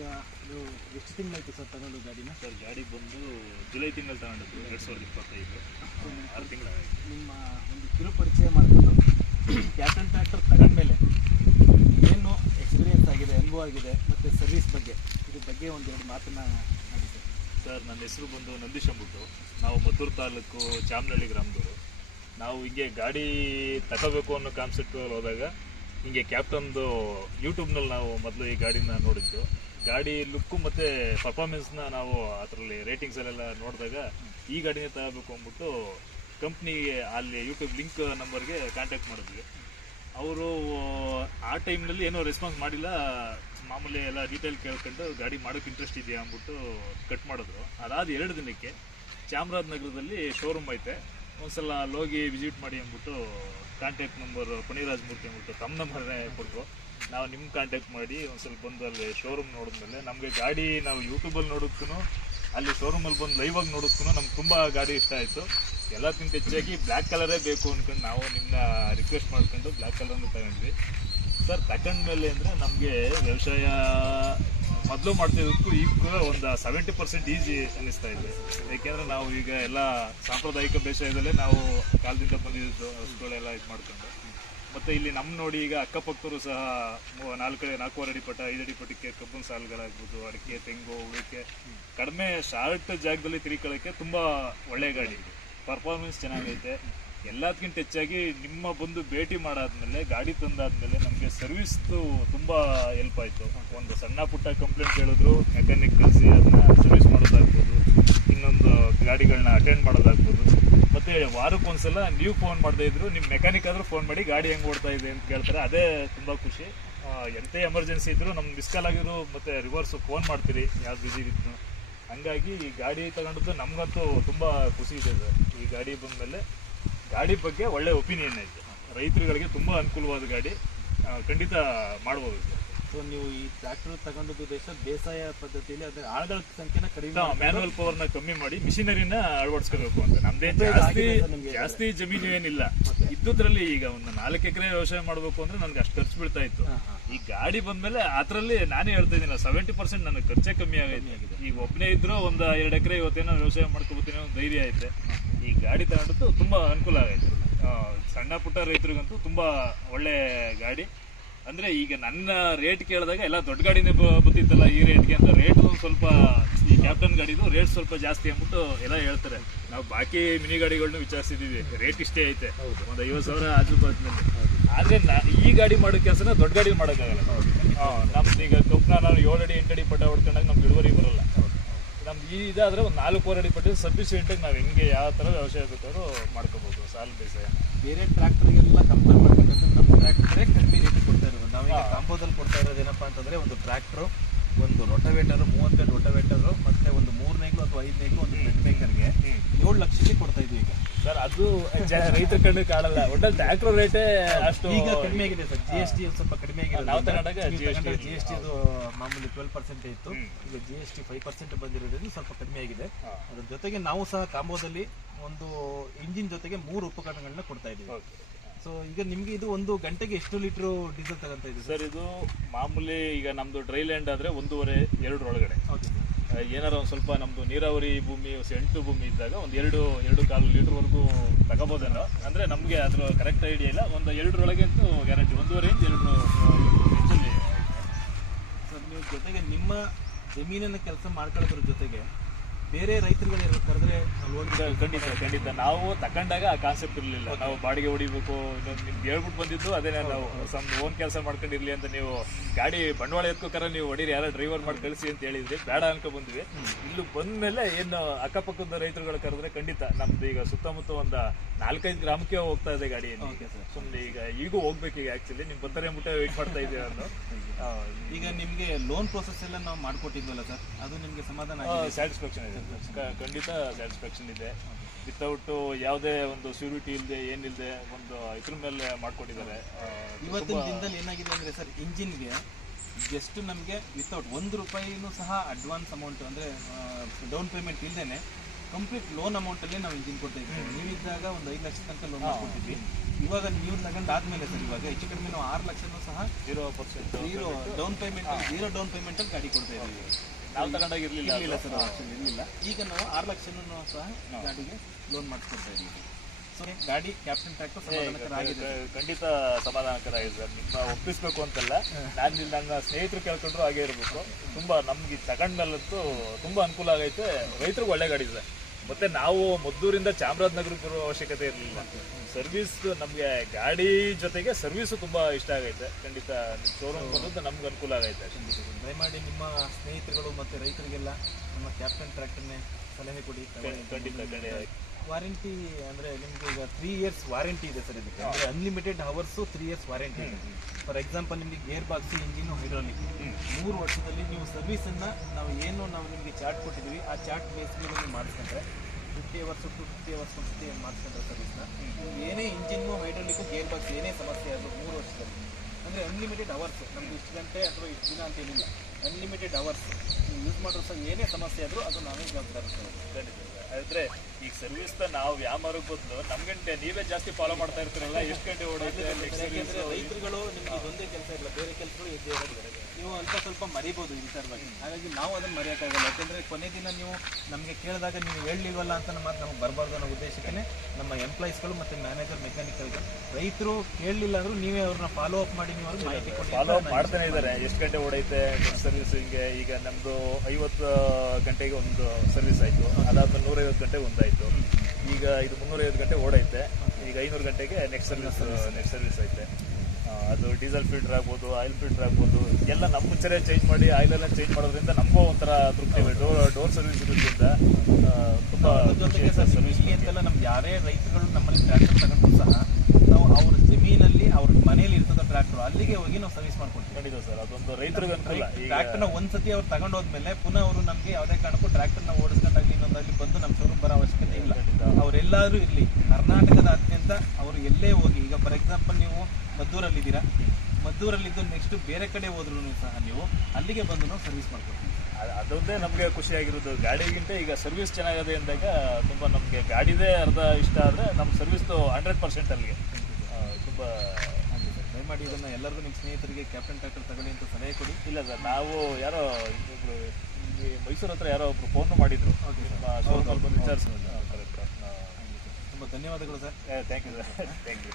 ಈಗ ನೀವು ಎಷ್ಟು ತಿಂಗಳಾಯ್ತು ಸರ್ ತಗೊಂಡು ಗಾಡಿನ? ಸರ್ ಗಾಡಿ ಬಂದು ಜುಲೈ ತಿಂಗಳು ತಗೊಂಡದ್ದು 2025, 6 ತಿಂಗಳಾಯಿತು. ನಿಮ್ಮ ಒಂದು ಕಿರು ಪರಿಚಯ ಮಾಡಿಕೊಂಡು ಕ್ಯಾಪ್ಟನ್ ಟ್ರ್ಯಾಕ್ಟರ್ ತಗೊಂಡ್ಮೇಲೆ ಏನು ಎಕ್ಸ್ಪೀರಿಯೆನ್ಸ್ ಆಗಿದೆ, ಅನುಭವ ಆಗಿದೆ, ಮತ್ತು ಸರ್ವಿಸ್ ಬಗ್ಗೆ ಇದ್ರ ಬಗ್ಗೆ ಒಂದೆರಡು ಮಾತನ್ನು ಮಾಡಿ ಸರ್. ಸರ್ ನನ್ನ ಹೆಸರು ಬಂದು ನಂದೀಶ್ ಅಂದ್ಬಿಟ್ಟು, ನಾವು ಮದ್ದೂರು ತಾಲೂಕು ಚಾಮನಹಳ್ಳಿ ಗ್ರಾಮದವರು. ನಾವು ಹಿಂಗೆ ಗಾಡಿ ತಗೋಬೇಕು ಅನ್ನೋ ಕಾನ್ಸೆಪ್ಟಲ್ಲಿ ಹೋದಾಗ ಹಿಂಗೆ ಕ್ಯಾಪ್ಟನ್ದು ಯೂಟ್ಯೂಬ್ನಲ್ಲಿ ನಾವು ಮೊದಲು ಈ ಗಾಡಿನ ನೋಡಿದ್ದು. ಗಾಡಿ ಲುಕ್ಕು ಮತ್ತು ಪರ್ಫಾರ್ಮೆನ್ಸ್ನ ನಾವು ಅದರಲ್ಲಿ ರೇಟಿಂಗ್ಸಲ್ಲೆಲ್ಲ ನೋಡಿದಾಗ ಈ ಗಾಡಿನೇ ತಗೋಬೇಕು ಅಂದ್ಬಿಟ್ಟು ಕಂಪ್ನಿಗೆ ಅಲ್ಲಿ ಯೂಟ್ಯೂಬ್ ಲಿಂಕ್ ನಂಬರ್ಗೆ ಕಾಂಟ್ಯಾಕ್ಟ್ ಮಾಡಿದ್ವಿ. ಅವರು ಆ ಟೈಮ್ನಲ್ಲಿ ಏನೋ ರೆಸ್ಪಾನ್ಸ್ ಮಾಡಿಲ್ಲ. ಮಾಮೂಲಿ ಎಲ್ಲ ಡೀಟೇಲ್ ಕೇಳ್ಕೊಂಡು ಗಾಡಿ ಮಾಡೋಕ್ಕೆ ಇಂಟ್ರೆಸ್ಟ್ ಇದೆಯಾ ಅಂದ್ಬಿಟ್ಟು ಕಟ್ ಮಾಡಿದ್ರು. ಅದಾದ 2 ದಿನಕ್ಕೆ ಚಾಮರಾಜನಗರದಲ್ಲಿ ಶೋರೂಮ್ ಐತೆ, ಒಂದ್ಸಲ ಹೋಗಿ ವಿಸಿಟ್ ಮಾಡಿ ಅಂದ್ಬಿಟ್ಟು ಕಾಂಟ್ಯಾಕ್ಟ್ ನಂಬರ್ ಪುಣಿರಾಜ್ ಮೂರ್ತಿ ಅಂದ್ಬಿಟ್ಟು ತಮ್ಮ ನಂಬರ್ನೇ ಕೊಟ್ಟರು. ನಾವು ನಿಮ್ಮ ಕಾಂಟ್ಯಾಕ್ಟ್ ಮಾಡಿ ಒಂದು ಸ್ವಲ್ಪ ಬಂದು ಅಲ್ಲಿ ಶೋರೂಮ್ ನೋಡಿದ್ಮೇಲೆ ನಮಗೆ ಗಾಡಿ ನಾವು ಯೂಟ್ಯೂಬಲ್ಲಿ ನೋಡೋಕ್ಕೂ ಅಲ್ಲಿ ಶೋರೂಮಲ್ಲಿ ಬಂದು ಲೈವಾಗಿ ನೋಡೋಕ್ಕೂ ನಮ್ಗೆ ತುಂಬ ಗಾಡಿ ಇಷ್ಟ ಆಯಿತು. ಎಲ್ಲಕ್ಕಿಂತ ಹೆಚ್ಚಾಗಿ ಬ್ಲ್ಯಾಕ್ ಕಲರೇ ಬೇಕು ಅಂದ್ಕೊಂಡು ನಾವು ನಿಮ್ಮನ್ನ ರಿಕ್ವೆಸ್ಟ್ ಮಾಡ್ಕೊಂಡು ಬ್ಲ್ಯಾಕ್ ಕಲರ್ನ ತಗೊಂಡ್ವಿ. ಸರ್ ತಗೊಂಡ್ಮೇಲೆ ಅಂದರೆ ನಮಗೆ ವ್ಯವಸಾಯ ಮೊದಲು ಮಾಡ್ತಿದ್ದಕ್ಕೂ ಈಗ ಒಂದು 70% ಈಸಿ ಅನ್ನಿಸ್ತಾ ಇದೆ. ಏಕೆಂದರೆ ನಾವು ಈಗ ಎಲ್ಲ ಸಾಂಪ್ರದಾಯಿಕ ಬೇಸಾಯದಲ್ಲೇ ನಾವು ಕಾಲದಿಂದ ಬಂದಿದ್ದು ಹಸುಗಳೆಲ್ಲ ಇದು ಮಾಡ್ಕೊಂಡು, ಮತ್ತು ಇಲ್ಲಿ ನಮ್ಮ ನೋಡಿ ಈಗ ಅಕ್ಕಪಕ್ಕರು ಸಹ 4 ಅಡಿ ಪಟ 5 ಅಡಿ ಪಟಕ್ಕೆ ಕಬ್ಬಿನ ಸಾಲುಗಳಾಗ್ಬೋದು, ಅಡಿಕೆ, ತೆಂಗು, ಉಳಿಕೆ ಕಡಿಮೆ ಶಾರ್ಟ್ ಜಾಗದಲ್ಲಿ ತಿರುಕೊಳ್ಳೋಕ್ಕೆ ತುಂಬ ಒಳ್ಳೆಯ ಗಾಡಿ. ಪರ್ಫಾರ್ಮೆನ್ಸ್ ಚೆನ್ನಾಗೈತೆ. ಎಲ್ಲದಕ್ಕಿಂತ ಹೆಚ್ಚಾಗಿ ನಿಮ್ಮ ಬಂದು ಭೇಟಿ ಮಾಡಾದ್ಮೇಲೆ ಗಾಡಿ ತಂದಾದ್ಮೇಲೆ ನಮಗೆ ಸರ್ವಿಸ್ದು ತುಂಬ ಹೆಲ್ಪ್ ಆಯಿತು. ಒಂದು ಸಣ್ಣ ಪುಟ್ಟ ಕಂಪ್ಲೇಂಟ್ ಹೇಳಿದ್ರು ಮೆಕ್ಯಾನಿಕ್ ಕಳಿಸಿ ಅದನ್ನ ಸರ್ವಿಸ್ ಮಾಡೋದಾಗ್ಬೋದು, ಇನ್ನೊಂದು ಗಾಡಿಗಳನ್ನ ಅಟೆಂಡ್ ಮಾಡೋದಾಗ್ಬೋದು. ಮತ್ತು ವಾರಕ್ಕೊಂದ್ಸಲ ನೀವು ಫೋನ್ ಮಾಡದೇ ಇದ್ರು ನಿಮ್ಮ ಮೆಕ್ಯಾನಿಕ್ ಆದರೂ ಫೋನ್ ಮಾಡಿ ಗಾಡಿ ಹೆಂಗೆ ಓಡ್ತಾ ಇದೆ ಅಂತ ಕೇಳ್ತಾರೆ. ಅದೇ ತುಂಬ ಖುಷಿ. ಎಂಥ ಎಮರ್ಜೆನ್ಸಿ ಇದ್ದರೂ ನಮ್ಗೆ ಮಿಸ್ ಕಾಲ್ ಆಗಿದ್ರು ಮತ್ತು ರಿವರ್ಸು ಫೋನ್ ಮಾಡ್ತೀರಿ ಯಾವ್ದು ಬಿಸಿ ಇತ್ತು. ಹಂಗಾಗಿ ಈ ಗಾಡಿ ತಗೊಂಡದ್ದು ನಮಗಂತೂ ತುಂಬ ಖುಷಿ ಇದೆ ಸರ್. ಈ ಗಾಡಿ ಬಂದಮೇಲೆ ಗಾಡಿ ಬಗ್ಗೆ ಒಳ್ಳೆ ಒಪಿನಿಯನ್ ಐತೆ. ರೈತರುಗಳಿಗೆ ತುಂಬ ಅನುಕೂಲವಾದ ಗಾಡಿ, ಖಂಡಿತ ಮಾಡ್ಬೋದು ಸರ್. ಸೊ ನೀವು ಈ ಟ್ರ್ಯಾಕ್ಟರ್ ತಗೊಂಡದ್ದು ಬೇಸಾಯ ಪದ್ಧತಿಯಲ್ಲಿ ಅದರ ಆಳುಗಳ ಸಂಖ್ಯೆನ ಕಡಿಮೆ, ಮ್ಯಾನುವಲ್ ಪವರ್ನ ಕಮ್ಮಿ ಮಾಡಿ ಮಿಷಿನರಿನ ಅಳವಡಿಸ್ಕೋಬೇಕು ಅಂತ. ನಮ್ದೇ ಜಾಸ್ತಿ ಜಮೀನು ಏನಿಲ್ಲ. ಇದ್ದುದ್ರಲ್ಲಿ ಈಗ ಒಂದು 4 ಎಕರೆ ವ್ಯವಸಾಯ ಮಾಡಬೇಕು ಅಂದ್ರೆ ನನಗೆ ಅಷ್ಟು ಖರ್ಚು ಬೀಳ್ತಾ ಇತ್ತು. ಈ ಗಾಡಿ ಬಂದ್ಮೇಲೆ ಅದರಲ್ಲಿ ನಾನೇ ಹೇಳ್ತಾ ಇದ್ದೀನಿ 70% ನನಗೆ ಖರ್ಚೇ ಕಮ್ಮಿ ಆಗೈತೆ. ಈಗ ಒಬ್ಬನೇ ಇದ್ರು ಒಂದು 2 ಎಕರೆ ಇವತ್ತೇನೋ ವ್ಯವಸಾಯ ಮಾಡ್ಕೋಬೋತೇನೋ ಒಂದು ಧೈರ್ಯ ಐತೆ. ಈ ಗಾಡಿ ತಗೊಂಡು ತುಂಬ ಅನುಕೂಲ ಆಗೈತೆ. ಸಣ್ಣ ಪುಟ್ಟ ರೈತರಿಗಂತೂ ತುಂಬ ಒಳ್ಳೆ ಗಾಡಿ. ಅಂದರೆ ಈಗ ನನ್ನ ರೇಟ್ ಕೇಳಿದಾಗ ಎಲ್ಲ ದೊಡ್ಡ ಗಾಡಿನೇ ಬತ್ತಿತ್ತಲ್ಲ ಈ ರೇಟ್ಗೆ ಅಂತ. ರೇಟ್ ಒಂದು ಸ್ವಲ್ಪ ಈ ಕ್ಯಾಪ್ಟನ್ ಗಾಡಿದು ರೇಟ್ ಸ್ವಲ್ಪ ಜಾಸ್ತಿ ಅಂದ್ಬಿಟ್ಟು ಎಲ್ಲ ಹೇಳ್ತಾರೆ. ನಾವು ಬಾಕಿ ಮಿನಿ ಗಾಡಿಗಳನ್ನೂ ವಿಚಾರಿಸಿದ್ದೀವಿ, ರೇಟ್ ಇಷ್ಟೇ ಐತೆ, ಒಂದು 50,000 ಆಜು ಬಾಜ್ನಲ್ಲಿ. ಆದರೆ ಈ ಗಾಡಿ ಮಾಡೋ ಕೆಲಸನ ದೊಡ್ಡ ಗಾಡಿ ಮಾಡೋಕ್ಕಾಗಲ್ಲ. ನಮ್ದು ಈಗ ಕಬ್ಬನ ನಾವು 7 ಅಡಿ 8 ಅಡಿ ಪಟ ಹೊಡ್ಕೊಂಡಾಗ ನಮ್ಗೆ ಇಳುವರಿ ಬರೋಲ್ಲ. ನಮ್ಗೆ ಇದಾದರೆ ಒಂದು 4 ಅಡಿ ಪಟ್ಟ ಸಫಿಷಿಯೆಂಟಾಗಿ ನಾವು ಹೆಂಗೆ ಯಾವ ಥರ ವ್ಯವಸಾಯ ಬೇಕಾದ್ರೂ ಮಾಡ್ಕೋಬೋದು ಸಾಲು ಬೇಸಾಯ. ಬೇರೆ ಟ್ರ್ಯಾಕ್ಟರ್ಗೆಲ್ಲ ಕಂಪೇರ್ ಮಾಡ್ಬೇಕಂದ್ರೆ ನಮ್ಮ ಟ್ರ್ಯಾಕ್ಟರೇ ಕಡಿಮೆ ರೇಟ್ ಕೊಡ್ತಾ ಇರೋದು. ನಾವೀಗ ಕಾಂಬೋದಲ್ಲಿ ಕೊಡ್ತಾ ಇರೋದು ಏನಪ್ಪ ಅಂತಂದರೆ ಒಂದು ಟ್ರ್ಯಾಕ್ಟ್ರು, ಒಂದು ರೊಟವೇಟರು, 30 ರೊಟವೇಟರು, ಮತ್ತು ಒಂದು 3 ನೇಗ್ಲು ಅಥವಾ 5 ನೇಗ್ಲು ಒಂದು ಬೆಡ್ ಮೇಕರ್ಗೆ 7 ಲಕ್ಷಕ್ಕೆ ಕೊಡ್ತಾ ಇದ್ವಿ ಈಗ. ಸರ್ ಅದು ರೈತರ ಕಣ್ಣು ಕಾಣಲ್ಲ. ಒಟ್ಟಲ್ಲಿ ಟ್ರ್ಯಾಕ್ಟರ್ ರೇಟೇ ಅಷ್ಟು ಈಗ ಕಡಿಮೆ ಆಗಿದೆ ಸರ್. GST ಸ್ವಲ್ಪ ಕಡಿಮೆ ಆಗಿದೆ. ನಾವು ತಗೊಂಡಾಗ GST ಅದು ಮಾಮೂಲಿ 12% ಇತ್ತು, ಈಗ GST 5% ಬಂದಿರೋದ್ರಿಂದ ಸ್ವಲ್ಪ ಕಡಿಮೆ ಆಗಿದೆ. ಅದ್ರ ಜೊತೆಗೆ ನಾವು ಸಹ ಕಾಂಬೋದಲ್ಲಿ ಒಂದು ಇಂಜಿನ್ ಜೊತೆಗೆ 3 ಉಪಕರಣಗಳನ್ನ ಕೊಡ್ತಾ ಇದ್ದೀವಿ. ಸೊ ಈಗ ನಿಮ್ಗೆ ಇದು ಒಂದು ಗಂಟೆಗೆ ಎಷ್ಟು ಲೀಟರ್ ಡೀಸೆಲ್ ತಗೊಂತ ಇದೆ ಸರ್? ಇದು ಮಾಮೂಲಿ ಈಗ ನಮ್ದು ಡ್ರೈ ಲ್ಯಾಂಡ್ ಆದರೆ 1.5-2 ಒಳಗಡೆ. ಏನಾರ ಒಂದು ಸ್ವಲ್ಪ ನಮ್ದು ನೀರಾವರಿ ಭೂಮಿ, ಸೆಂಟು ಭೂಮಿ ಇದ್ದಾಗ ಒಂದು 2-2.25 ಲೀಟರ್ವರೆಗೂ ತಗೋಬೋದೇನೋ. ಅಂದರೆ ನಮಗೆ ಅದ್ರ ಕರೆಕ್ಟ್ ಐಡಿಯಾ ಇಲ್ಲ. ಒಂದು 2 ಅಂತೂ ಗ್ಯಾರಂಟಿ, 1.5-2 ಇಂಚಲ್ಲಿ. ಸರ್ ನೀವು ಜೊತೆಗೆ ನಿಮ್ಮ ಜಮೀನನ್ನು ಕೆಲಸ ಮಾಡ್ಕೊಳ್ಳೋದ್ರ ಜೊತೆಗೆ ಬೇರೆ ರೈತರುಗಳು ಕರೆದ್ರೆ ಖಂಡಿತ ನಾವು ತಗೊಂಡಾಗ ಆ ಕಾನ್ಸೆಪ್ಟ್ ಇರಲಿಲ್ಲ. ನಾವು ಬಾಡಿಗೆ ಹೊಡಿಬೇಕು ನಿಮ್ಗೆ ಹೇಳ್ಬಿಟ್ಟು ಬಂದಿದ್ದು ಅದೇನೇ, ನಾವು ಓನ್ ಕೆಲಸ ಮಾಡ್ಕೊಂಡಿರ್ಲಿ ಅಂತ. ನೀವು ಗಾಡಿ ಬಂಡವಾಳ ಎತ್ಕೋಕರ ನೀವು ಹೊಡೀರಿ, ಯಾರೋ ಡ್ರೈವರ್ ಮಾಡಿ ಕಳಿಸಿ ಅಂತ ಹೇಳಿದ್ರಿ, ಬೇಡ ಅನ್ಕೊ ಬಂದ್ವಿ. ಇಲ್ಲಿ ಬಂದ್ಮೇಲೆ ಏನು ಅಕ್ಕಪಕ್ಕದ ರೈತರುಗಳು ಕರೆದ್ರೆ ಖಂಡಿತ ನಮ್ದು ಈಗ ಸುತ್ತಮುತ್ತ ಒಂದು 4-5 ಗ್ರಾಮಕ್ಕೆ ಹೋಗ್ತಾ ಇದೆ ಗಾಡಿ. ಸುಮ್ಮನೆ ಈಗ ಹೋಗ್ಬೇಕು. ಈಗ ಆಕ್ಚುಲಿ ನಿಮ್ ಬರ್ತಾರೆ ಅಂದ್ಬಿಟ್ಟು ವೇಟ್ ಮಾಡ್ತಾ ಇದ್ದೀವಿ ಅನ್ನೋ. ಈಗ ನಿಮ್ಗೆ ಲೋನ್ ಪ್ರೊಸೆಸ್ ಎಲ್ಲ ನಾವು ಮಾಡ್ಕೊಟ್ಟಿದ್ವಲ್ಲ ಸರ್, ಅದು ನಿಮ್ಗೆ ಸಮಾಧಾನ? ಸ್ಯಾಟಿಸ್ಫ್ಯಾಕ್ಷನ್ ಇದೆ, ಖಂಡಿತ ಸ್ಯಾಟಿಸ್ಫ್ಯಾಕ್ಷನ್ ಇದೆ. ವಿತೌಟ್ ಯಾವುದೇ ಒಂದು ಸ್ಯೂರಿಟಿ ಇಲ್ಲದೆ ಏನಿಲ್ಲದೆ ಒಂದು ಇದ್ರ ಮೇಲೆ ಮಾಡ್ಕೊಟ್ಟಿದ್ದಾರೆ. ಇವತ್ತಿನ ದಿನದಲ್ಲಿ ಏನಾಗಿದೆ ಅಂದರೆ ಸರ್, ಇಂಜಿನ್ಗೆ ಜಸ್ಟ್ ನಮಗೆ ವಿತೌಟ್ ₹1 ಸಹ ಅಡ್ವಾನ್ಸ್ ಅಮೌಂಟ್ ಅಂದರೆ ಡೌನ್ ಪೇಮೆಂಟ್ ಇಲ್ಲದೇ ಕಂಪ್ಲೀಟ್ ಲೋನ್ ಅಮೌಂಟಲ್ಲೇ ನಾವು ಇಂಜಿನ್ ಕೊಡ್ತಾ ಇದ್ದೀವಿ. ನೀವಿದ್ದಾಗ ಒಂದು 5 ಲಕ್ಷ ತನಕ ಲೋನ್ ಕೊಟ್ಟಿದ್ವಿ. ಇವಾಗ ನೀವು ತಗೊಂಡಾದ್ಮೇಲೆ ಸರ್ ಇವಾಗ ಹೆಚ್ಚು ಕಡಿಮೆ ನಾವು 6 ಲಕ್ಷನೂ ಸಹ 0% ಝೀರೋ ಡೌನ್ ಪೇಮೆಂಟ್ ಗಾಡಿ ಕೊಡ್ತಾ ಇದ್ದೀವಿ. ನಾವು ತಗೊಂಡಾಗ ಇರಲಿಲ್ಲ ಸರ್, ಆಪ್ಷನ್ ಇರಲಿಲ್ಲ. ಈಗ ನಾವು 6 ಲಕ್ಷನೂ ಸಹ ಗಾಡಿಗೆ ಲೋನ್ ಮಾಡಿಸ್ಕೊಡ್ತಾ ಇದ್ದೀವಿ. ಸೊ ಗಾಡಿ ಕ್ಯಾಪ್ಟನ್ ಟ್ರ್ಯಾಕ್ಟರ್ ಸಮಾಧಾನಕರ ಆಗಿದೆ, ಖಂಡಿತ ಸಮಾಧಾನಕರ ಆಗಿದೆ ಸರ್. ನಿಮ್ಮ ಒಪ್ಪಿಸ್ಬೇಕು ಅಂತಲ್ಲ, ನಾನು ನನ್ನ ಸ್ನೇಹಿತರು ಕೇಳ್ಕೊಂಡ್ರು ಹಾಗೆ ಇರಬೇಕು. ತುಂಬಾ ನಮ್ಗೆ ತಗೊಂಡ್ಮೇಲಂತೂ ತುಂಬಾ ಅನುಕೂಲ ಆಗೈತೆ. ರೈತರಿಗೆ ಒಳ್ಳೆ ಗಾಡಿ ಇದೆ. ಮತ್ತೆ ನಾವು ಮದ್ದೂರಿಂದ ಚಾಮರಾಜನಗರಕ್ಕೆ ಬರೋ ಅವಶ್ಯಕತೆ ಇರಲಿಲ್ಲ. ಸರ್ವಿಸ್ ನಮಗೆ ಗಾಡಿ ಜೊತೆಗೆ ಸರ್ವಿಸು ತುಂಬಾ ಇಷ್ಟ ಆಗೈತೆ. ಖಂಡಿತ ನಿಮ್ಮ ಶೋರೂಮ್ ಬರೋದು ನಮ್ಗೆ ಅನುಕೂಲ ಆಗೈತೆ. ದಯಮಾಡಿ ನಿಮ್ಮ ಸ್ನೇಹಿತರುಗಳು ಮತ್ತೆ ರೈತರಿಗೆಲ್ಲ ನಮ್ಮ ಕ್ಯಾಪ್ಟನ್ ಟ್ರ್ಯಾಕ್ಟರ್ನೇ ಸಲಹೆ ಕೊಡಿ. ಖಂಡಿತ ವಾರಂಟಿ ಅಂದ್ರೆ ನಿಮ್ಗೆ ಈಗ 3 years ವಾರಂಟಿ ಇದೆ ಸರ್ ಇದಕ್ಕೆ. ಅಂದ್ರೆ ಅನ್ಲಿಮಿಟೆಡ್ ಅವರ್ಸ್ 3 years ವಾರಂಟಿ ಇದೆ. ಫಾರ್ ಎಕ್ಸಾಂಪಲ್ ನಿಮಗೆ ಗೇರ್ ಬಾಕ್ಸ್, ಇಂಜಿನ್, ಹೈಡ್ರಾಲಿಕ್ 3 ವರ್ಷದಲ್ಲಿ ನೀವು ಸರ್ವಿಸ್ ಅನ್ನ ನಾವು ನಿಮಗೆ ಚಾರ್ಟ್ ಕೊಟ್ಟಿದ್ದೀವಿ. ಆ ಚಾರ್ಟ್ ಬೇಸ್ ಮೇಲೆ ನೀವು ಮಾಡಿಸ್ಕೊಂಡ್ರೆ 50 hours ಟು 50 hours ಒಂದ್ಸತಿ ಮಾಡಿಸ್ಕೊಂಡ್ರೆ ಸರ್ವಿಸ್ನ ಏನೇ ಇಂಜಿನ್ನು, ಹೈಡ್ರಾಲಿಕ್, ಗೇರ್ ಬಾಕ್ಸ್ ಏನೇ ಸಮಸ್ಯೆ ಆದರೂ 3 ವರ್ಷದಲ್ಲಿ ಅಂದರೆ ಅನ್ಲಿಮಿಟೆಡ್ ಅವರ್ಸ್, ನಮ್ಗೆ ಇಷ್ಟು ಗಂಟೆ ಅಥವಾ ಇಷ್ಟು ದಿನ ಅಂತ ಏನಿಲ್ಲ, ಅನ್ಲಿಮಿಟೆಡ್ ಅವರ್ಸ್ ನೀವು ಯೂಸ್ ಮಾಡೋ ಸಹ ಏನೇ ಸಮಸ್ಯೆ ಆದರೂ ಅದು ನಾವೇ ಜವಾಬ್ದಾರಿ ಸರ್. ಆದ್ರೆ ಈಗ ಸರ್ವಿಸ್ ನಾವು ವ್ಯಾಪಾರಕ್ಕೆ ಬದಲು ನಮ್ಗಂಟೆ ನೀವೇ ಜಾಸ್ತಿ ಫಾಲೋ ಮಾಡ್ತಾ ಇರ್ತೀರಲ್ಲ, ಎಷ್ಟು ಗಂಟೆ ಓಡೈತೆ. ಯಾಕೆಂದ್ರೆ ರೈತರುಗಳು ನಿಮ್ಗೆ ಇದೊಂದೇ ಕೆಲಸ ಇಲ್ಲ, ಬೇರೆ ಕೆಲಸಗಳು ಇದ್ದೇ ಇರೋದು. ನೀವು ಅಲ್ಪ ಸ್ವಲ್ಪ ಮರಿಬೋದು ಈ ವಿಚಾರವಾಗಿ. ಹಾಗಾಗಿ ನಾವು ಅದನ್ನು ಮರೆಯೋಕ್ಕಾಗಲ್ಲ. ಯಾಕೆಂದ್ರೆ ಕೊನೆ ದಿನ ನೀವು ನಮಗೆ ಕೇಳಿದಾಗ ನೀವು ಹೇಳಲಿಲ್ವಲ್ಲ ಅಂತ ಮಾತು ನಮಗೆ ಬರಬಾರ್ದು ಅನ್ನೋ ಉದ್ದೇಶಕ್ಕೆ ನಮ್ಮ ಎಂಪ್ಲಾಯೀಸ್ಗಳು ಮತ್ತು ಮ್ಯಾನೇಜರ್, ಮೆಕ್ಯಾನಿಕಲ್ಗಳು ರೈತರು ಕೇಳಲಿಲ್ಲ ಅಂದರೂ ನೀವೇ ಅವ್ರನ್ನ ಫಾಲೋ ಅಪ್ ಮಾಡಿ ನೀವು ಅವ್ರಿಗೆ ಮಾಹಿತಿ ಕೊಡಿ. ಫಾಲೋ ಅಪ್ ಮಾಡ್ತಾನೆ ಇದ್ದಾರೆ. ಎಷ್ಟು ಗಂಟೆ ಓಡೈತೆ ಸರ್ವಿಸ್. ಹಿಂಗೆ ಈಗ ನಮ್ಮದು 50 ಗಂಟೆಗೆ ಒಂದು ಸರ್ವಿಸ್ ಆಯಿತು, ಅದಾದ್ಮೇಲೆ 150 ಗಂಟೆ ಒಂದಾಯಿತು. ಈಗ ಇದು 350 ಗಂಟೆ ಓಡೈತೆ. ಈಗ 500 ಗಂಟೆಗೆ ನೆಕ್ಸ್ಟ್ ಸರ್ವಿಸ್ ಐತೆ. ಅದು ಡೀಸೆಲ್ ಫಿಲ್ಟರ್ ಆಗ್ಬೋದು, ಆಯಿಲ್ ಫಿಲ್ಟರ್ ಆಗ್ಬೋದು, ಎಲ್ಲ ನಮ್ಮ ಮುಂಚೆನೇ ಚೇಂಜ್ ಮಾಡಿ ಆಯಿಲೆಲ್ಲ ಚೇಂಜ್ ಮಾಡೋದ್ರಿಂದ ನಮಗೂ ಒಂಥರ ತೃಪ್ತಿ ಇದೆ. ಡೋರ್ ಸರ್ವಿಸ್ ಇರೋದ್ರಿಂದ ತುಂಬ ಜೊತೆಗೆ ಸರ್ವಿಸ್ ಅಂತೆಲ್ಲ ನಮ್ಗೆ ಯಾರೇ ರೈತರುಗಳು ನಮ್ಮಲ್ಲಿ ಟ್ರ್ಯಾಕ್ಟರ್ ತಗೊಂಡ್ರು ಸಹ ನಾವು ಅವ್ರ ಜಮೀನಲ್ಲಿ ಅವ್ರ ಮನೇಲಿ ಇರ್ತದ ಟ್ರ್ಯಾಕ್ಟರ್ ಅಲ್ಲಿಗೆ ಹೋಗಿ ನಾವು ಸರ್ವಿಸ್ ಮಾಡ್ಕೊಡ್ತೀವಿ. ಖಂಡಿತ ಸರ್, ಅದೊಂದು ರೈತರಿಗೆ ಅನುಕೂಲ. ಟ್ರ್ಯಾಕ್ಟರ್ನ ಒಂದ್ಸತಿ ಅವ್ರು ತಗೊಂಡೋದ್ಮೇಲೆ ಪುನಃ ಅವರು ನಮಗೆ ಯಾವುದೇ ಕಾರಣಕ್ಕೂ ಟ್ರ್ಯಾಕ್ಟರ್ನ ಓಡಿಸ್ಕೊಂಡಾಗ್ಲಿ ಇನ್ನೊಂದಾಗ್ಲಿ ಬಂದು ನಮ್ಮ ಶೋರೂಮ್ ಬರೋ ಅವಶ್ಯಕತೆ ಇಲ್ಲ. ಅವರೆಲ್ಲರೂ ಇರಲಿ, ಕರ್ನಾಟಕದಾದ್ಯಂತ ಅವರು ಎಲ್ಲೇ ಹೋಗಿ, ಈಗ ಫಾರ್ ಎಕ್ಸಾಂಪಲ್ ನೀವು ಮದ್ದೂರಲ್ಲಿದ್ದೀರಾ, ಮದ್ದೂರಲ್ಲಿದ್ದು ನೆಕ್ಸ್ಟ್ ಬೇರೆ ಕಡೆ ಹೋದ್ರೂ ಸಹ ನೀವು ಅಲ್ಲಿಗೆ ಬಂದು ನಾವು ಸರ್ವಿಸ್ ಮಾಡ್ಕೊಡ್ತೀವಿ. ಅದೊಂದೇ ನಮಗೆ ಖುಷಿಯಾಗಿರೋದು. ಗಾಡಿಗಿಂತ ಈಗ ಸರ್ವಿಸ್ ಚೆನ್ನಾಗಿದೆ ಅಂದಾಗ ತುಂಬ ನಮಗೆ ಗಾಡಿದೇ ಅರ್ಧ ಇಷ್ಟ ಆದರೆ ನಮ್ಮ ಸರ್ವಿಸ್ದು 100% ಅಲ್ಲಿಗೆ ತುಂಬ. ದಯಮಾಡಿ ಇದನ್ನು ಎಲ್ಲರಿಗೂ ನಿಮ್ಮ ಸ್ನೇಹಿತರಿಗೆ ಕ್ಯಾಪ್ಟನ್ ಟ್ರ್ಯಾಕ್ಟರ್ ತಗೊಳ್ಳಿ ಅಂತ ಸಲಹೆ ಕೊಡಿ. ಇಲ್ಲ ಸರ್, ನಾವು ಯಾರೋ ಇನ್ನೊಬ್ರು ಮೈಸೂರು ಹತ್ರ ಯಾರೋ ಒಬ್ರು ಫೋನ್ ಮಾಡಿದ್ರು, ಶೋರೂಮಲ್ಲಿ ಬಂದು ವಿಚಾರಿಸಿದ್ರು. ಕರೆಕ್ಟ್. ತುಂಬ ಧನ್ಯವಾದಗಳು sir. Thank you sir, thank you.